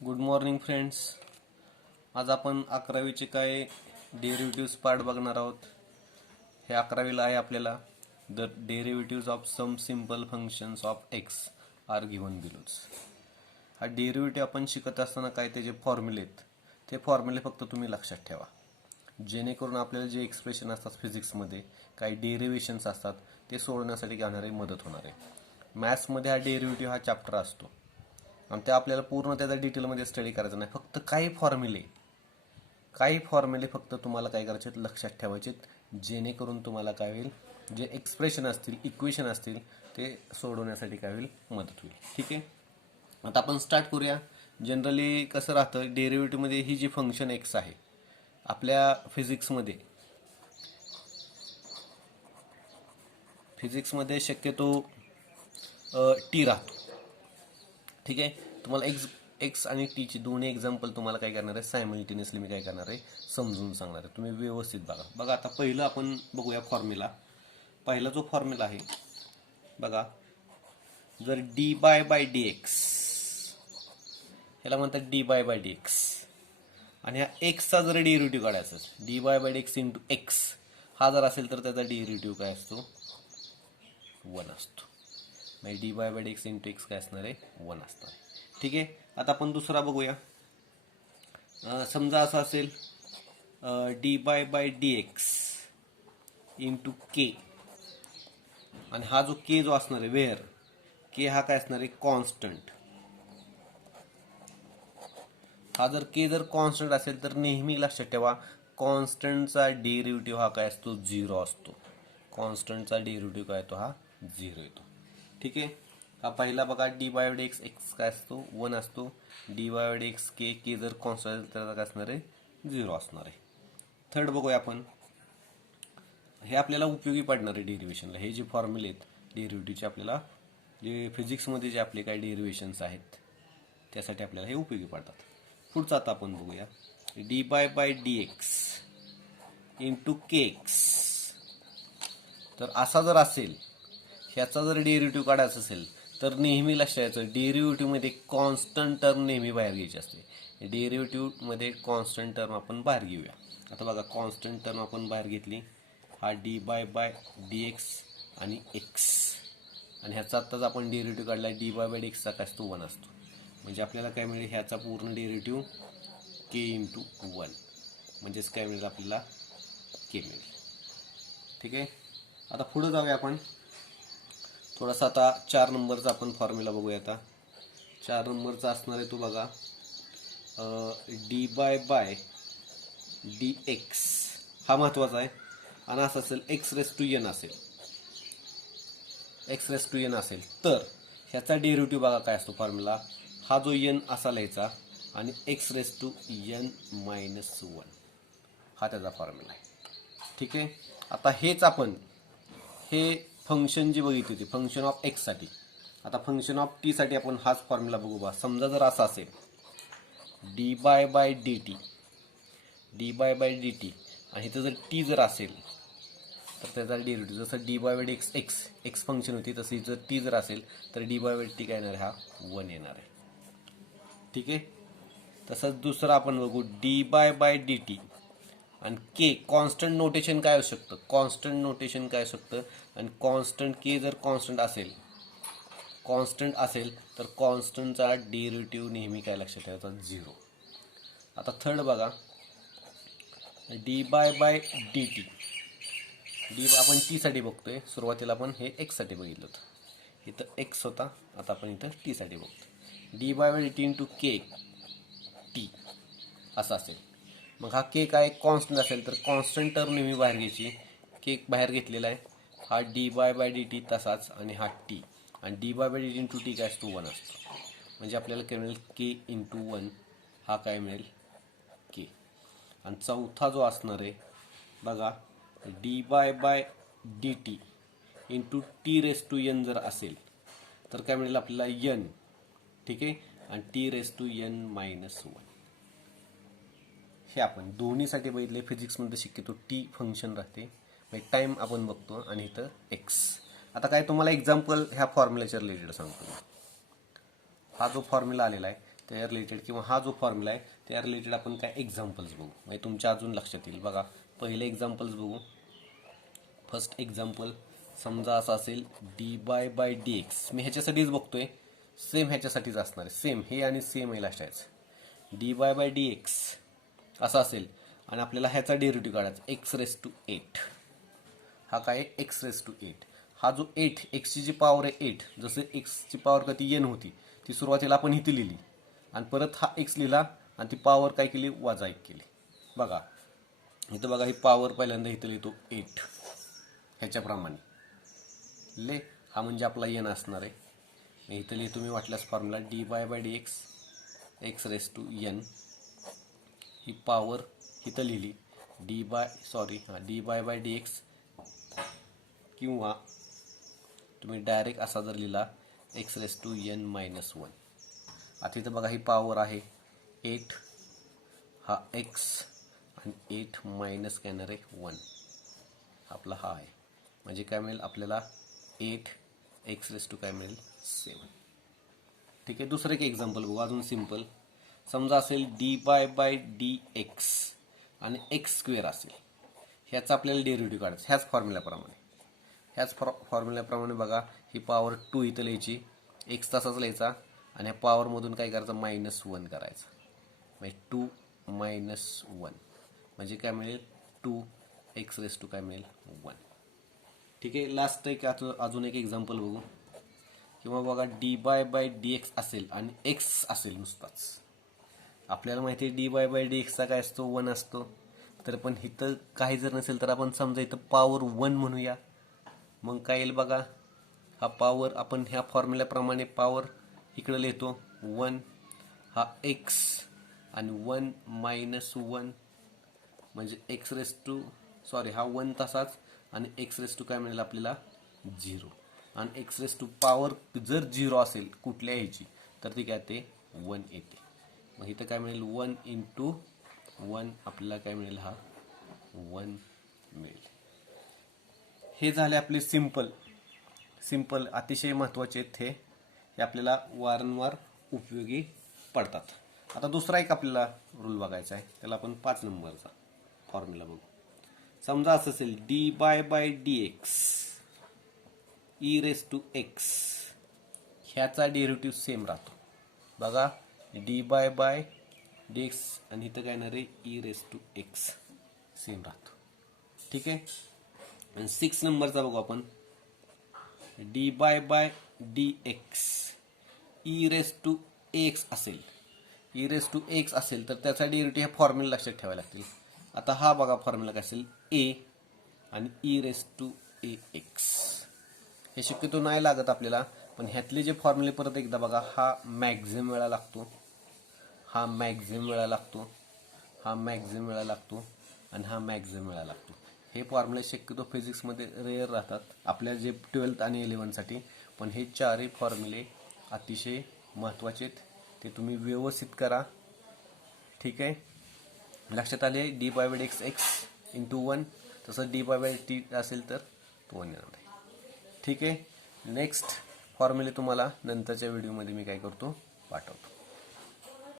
Good morning friends. आज आपण 11वीचे काय डेरिव्हेटिव्ह पार्ट बघणार आहोत. हे 11वीला आहे आपल्याला. The derivative of some simple functions of X are given below. हा डेरिव्हेटिव्ह आपण शिकत असताना काय त्याचे फॉर्म्युले आहेत, ते फॉर्म्युले फक्त तुम्ही लक्षात ठेवा, जेणेकरून आपल्याला जे एक्सप्रेशन असतात फिजिक्समध्ये, काही डेरिव्हेशन्स असतात, ते सोडवण्यासाठी घेणारी मदत होणार आहे. मॅथ्समध्ये हा डेरिव्हेटिव्ह हा चॅप्टर असतो आणि ते आपल्याला पूर्ण त्याचा डिटेलमध्ये स्टडी करायचं नाही. फक्त काही फॉर्म्युले फक्त तुम्हाला काय करायचे लक्षात ठेवायचे, जेणेकरून तुम्हाला काय होईल, जे एक्सप्रेशन असतील, इक्वेशन असतील, ते सोडवण्यासाठी काय होईल, मदत होईल. ठीक आहे, आता आपण स्टार्ट करूया. जनरली कसं राहतं डेरिव्हेटिव्हमध्ये, ही जी फंक्शन एक्स आहे आपल्या फिजिक्समध्ये शक्यतो टी राहतो. ठीक आहे, तुम्हाला एक्स आणि टीची दोन्ही एक्झाम्पल तुम्हाला काय करणार आहे, सायमल्टेनियसली मी काय करणार आहे समजून सांगणार आहे. तुम्ही व्यवस्थित बघा. आता पहिलं आपण बघूया फॉर्म्युला. पहिला जो फॉर्म्युला आहे बघा, जर डी बाय डी एक्स, ह्याला म्हणतात डी बाय डी एक्स, आणि ह्या एक्सचा जर डेरिव्हेटिव्ह काढायचा, D by D X into X हा जर असेल तर त्याचा डेरिव्हेटिव्ह काय असतो, 1 असतो. म्हणजे D by D X into X काय असणार आहे, 1 असणार आहे. ठीक आहे, आता आपण दुसरा बघूया. समजा असं असेल D by D X into K, आणि हा जो के जो असणार आहे, वेअर के हा काय असणार आहे, कॉन्स्टंट. हा जर के जर कॉन्स्टंट असेल तर नेहमी लक्षात ठेवा, कॉन्स्टंटचा डेरिव्हेटिव्ह हा काय असतो, 0 असतो. कॉन्स्टंटचा डेरिव्हेटिव्ह काय येतो, हा 0 येतो. ठीक आहे, हा पहिला बघा, D by D X X काय असतो, 1 असतो. डी बाय डी एक्स के जर कॉन्स्टंट तर काय असणार आहे, 0 असणार आहे. थर्ड बघूया आपण. हे आपल्याला उपयोगी पडणार आहे डेरिव्हेशनला. हे जे फॉर्म्युले आहेत डेरिव्हेटिव्हचे, आपल्याला जे फिजिक्समध्ये जे आपले काही डेरिव्हेशन्स आहेत त्यासाठी आपल्याला हे उपयोगी पडतात. पुढचं आता आपण बघूया, D by D X into K X. तर असा जर असेल, ह्याचा जर डेरिव्हेटिव्ह काढायचा असेल तर नेहमी लक्षात यायचं, डेरिव्हेटिव्हमध्ये कॉन्स्टंट टर्म नेहमी बाहेर घ्यायची असते. डेरिव्हेटिव्हमध्ये कॉन्स्टंट टर्म आपण बाहेर घेऊया. आता बघा, कॉन्स्टंट टर्म आपण बाहेर घेतली, हा डी बाय डी एक्स आणि एक्स, आणि ह्याचा आत्ताच आपण डेरिव्हेटिव्ह काढला, डी बाय डी एक्सचा काय असतो, 1 असतो. म्हणजे आपल्याला काय मिळेल, ह्याचा पूर्ण डेरिव्हेटिव्ह के इंटू 1, म्हणजेच काय मिळेल आपल्याला, के मिळेल. ठीक आहे, आता पुढे जाऊया आपण. थोडासा आता 4 नंबरचा आपण फॉर्म्युला बघूया. आता 4 नंबरचा असणार आहे तो बघा, डी बाय डी एक्स हा महत्त्वाचा आहे. आणि असं असेल एक्स रेस टू एन असेल तर ह्याचा डेरिव्हेटिव्ह बघा काय असतो फॉर्म्युला, हा जो एन असा लिहायचा आणि X raise to N minus 1 हा त्याचा फॉर्म्युला आहे. ठीक आहे, आता हेच आपण हे फंक्शन जी बघितली होती फंक्शन ऑफ एक्ससाठी, आता फंक्शन ऑफ टीसाठी आपण हाच फॉर्म्युला बघू बा. समजा जर असा असेल डी बाय डी टी, आणि इथं जर टी जर असेल तर त्याचा डेरिव्हेटिव्ह, जसं D by D X X function होती, तशी जर टी जर असेल तर डी बाय टी काय येणार आहे, हा 1 येणार आहे. ठीक आहे, तसंच दुसरा आपण बघू, डी बाय डी टी आणि के. कॉन्स्टंट नोटेशन काय असू शकतं, आणि कॉन्स्टंट के जर कॉन्स्टंट असेल तर कॉन्स्टंटचा डेरिव्हेटिव्ह नेहमी काय लक्षात ठेवायचा, 0. आता थर्ड बघा, D by D T. D आपण टी साठी बघतोय, सुरुवातीला आपण हे एक्स साठी बघितलं होतं, इथं एक्स होता, आता आपण इथं टी साठी बघतो. D by D T into K T असं असेल. मग हा के काय कॉन्स्टंट असेल तर कॉन्स्टंट टर्म नेहमी बाहेर घ्यायची, के बाहेर घेतलेला आहे, हा डी बाय डी टी तसाच, आणि हा टी, आणि D by D T into T काय असतो, 1 असतो. म्हणजे आपल्याला काय मिळेल, के इंटू 1 हा काय मिळेल, के. आणि चौथा जो असणार आहे बघा, D by D T into T raise to N जर असेल तर काय मिळेल आपल्याला, एन. ठीक आहे, आणि T raise to N minus 1. हे आपण दोन्हीसाठी बघितले. फिजिक्समध्ये शक्यतो टी फंक्शन राहते, म्हणजे टाईम आपण बघतो, आणि इथं एक्स. आता काय तुम्हाला एक्झाम्पल ह्या फॉर्म्युल्याच्या रिलेटेड सांगतो. हा जो फॉर्म्युला आलेला आहे त्या रिलेटेड किंवा हा जो फॉर्म्युला आहे त्या रिलेटेड आपण काय एक्झाम्पल्स बघू, म्हणजे तुमच्या अजून लक्षात येईल. बघा पहिले एक्झाम्पल्स बघू. फर्स्ट एक्झाम्पल समजा असं असेल dy/dx. मी ह्याच्यासाठीच बघतोय, सेम ह्याच्यासाठीच असणार आहे, सेम हे आणि सेम आहे लक्षात. dy/dx असं असेल आणि आपल्याला ह्याचा डेरिव्हेटिव्ह काढायचा x�8. हा काय x�8. हा जो 8 एक्सची जी पॉवर आहे 8, जसं एक्सची पॉवर कधी n होती ती सुरुवातीला आपण इथे लिहिली आणि परत हा x लिहिला आणि ती पॉवर काय केली -1 केली. बघा इथं बघा ही पॉवर पहिल्यांदा इथं लिहितो 8 ह्याच्याप्रमाणे ले, हा म्हणजे आपला n असणार आहे. इथं लिहितो मी वाटल्यास फॉर्म्युला dy/dx x⁻n. ही पॉवर इथं लिहिली dy/dx किंवा तुम्ही डायरेक्ट असा जर लिहिला x⁻n-1. आता इथं बघा ही पॉवर आहे 8, हा x आणि 8 मायनस काय येणार आहे 1 आपला हा आहे. म्हणजे काय मिळेल आपल्याला 8 x⁻⁷ काय मिळेल 7. ठीक आहे. दुसरं एक एक्झाम्पल बघू अजून सिम्पल. समजा असेल dy/dx आणि x² असेल, ह्याचा आपल्याला डेरिव्हेटिव्ह काढायचा ह्याच फॉर्म्युल्याप्रमाणे. बघा ही पॉवर 2 इथं लिहायची, x तसाच लिहायचा आणि ह्या पॉवरमधून काय करायचं -1 करायचं. म्हणजे 2 - 1 म्हणजे काय मिळेल 2 x⁻⁴ काय मिळेल 1. ठीक आहे. लास्ट एक अजून एक एक्झाम्पल बघू. किंवा बघा dy/dx असेल आणि x असेल नुसताच. आपल्याला माहिती आहे dy/dxचा काय असतो 1 असतो. तर पण इथं काही जर नसेल तर आपण समजा इथं पॉवर 1 म्हणूया. मग काय येईल बघा, हा पॉवर आपण ह्या फॉर्म्युल्याप्रमाणे पॉवर इकडे लिहितो 1, हा x आणि 1 - 1 म्हणजे हा 1 तसाच आणि x⁻⁴ काय मिळेल आपल्याला 0. आणि x⁻⁴ पॉवर जर 0 असेल कुठल्या ह्याची तर ती काय ते 1 येते. मग इथं काय मिळेल 1 × 1 आपल्याला काय मिळेल हा 1 मिळेल. हे झाले आपले सिंपल अतिशय महत्त्वाचे आहेत हे आपल्याला वारंवार उपयोगी पडतात. आता दुसरा एक आपल्याला रूल बघायचा आहे, त्याला आपण 5 नंबरचा फॉर्म्युला बघू. समजा असं असेल dy/dx e⁻x ह्याचा डेरिव्हेटिव्ह सेम राहतो. बघा dy/dx आणि इथं काय येणार आहे e⁻x सेम राहतो. ठीक आहे. आणि 6 नंबरचा बघू आपण dy/dx e⁻x असेल, e⁻x असेल तर त्याचा डेरिव्हेटिव्ह ह्या फॉर्म्युला लक्षात ठेवावे लागतील. आता हा बघा फॉर्म्युला काय असेल a आणि e⁻ax. हे शक्यतो नाही लागत आपल्याला, पण ह्यातले जे फॉर्म्युले परत एकदा बघा. हा मॅक्झिमम वेळा लागतो, हा मॅक्झिमम वेळा लागतो, हा मॅक्झिमम वेळा लागतो आणि हा मॅक्झिमम वेळा लागतो. हे फॉर्म्युले शक्यतो फिजिक्समध्ये रेअर राहतात आपल्या जे 12th आणि 11th पण हे चारही फॉर्म्युले अतिशय महत्त्वाचे आहेत. ते तुम्ही व्यवस्थित करा. ठीक आहे. लक्षात आले dy/dx x × 1, तसं dy/t असेल तर 1 येणार आहे. ठीक आहे. नेक्स्ट फॉर्म्युले तुम्हाला नंतरच्या व्हिडिओमध्ये मी काय करतो पाठवतो.